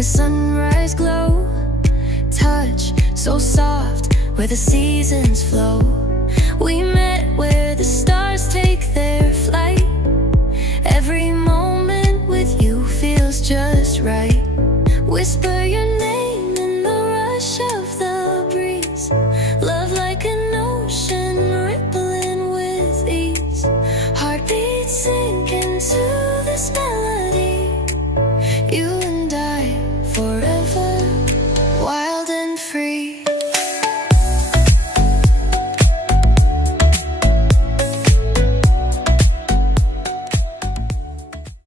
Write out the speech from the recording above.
her sunrise glow. Touch so soft where the seasons flow. We met where the stars take their flight. Every moment with you feels just right. Whisper your name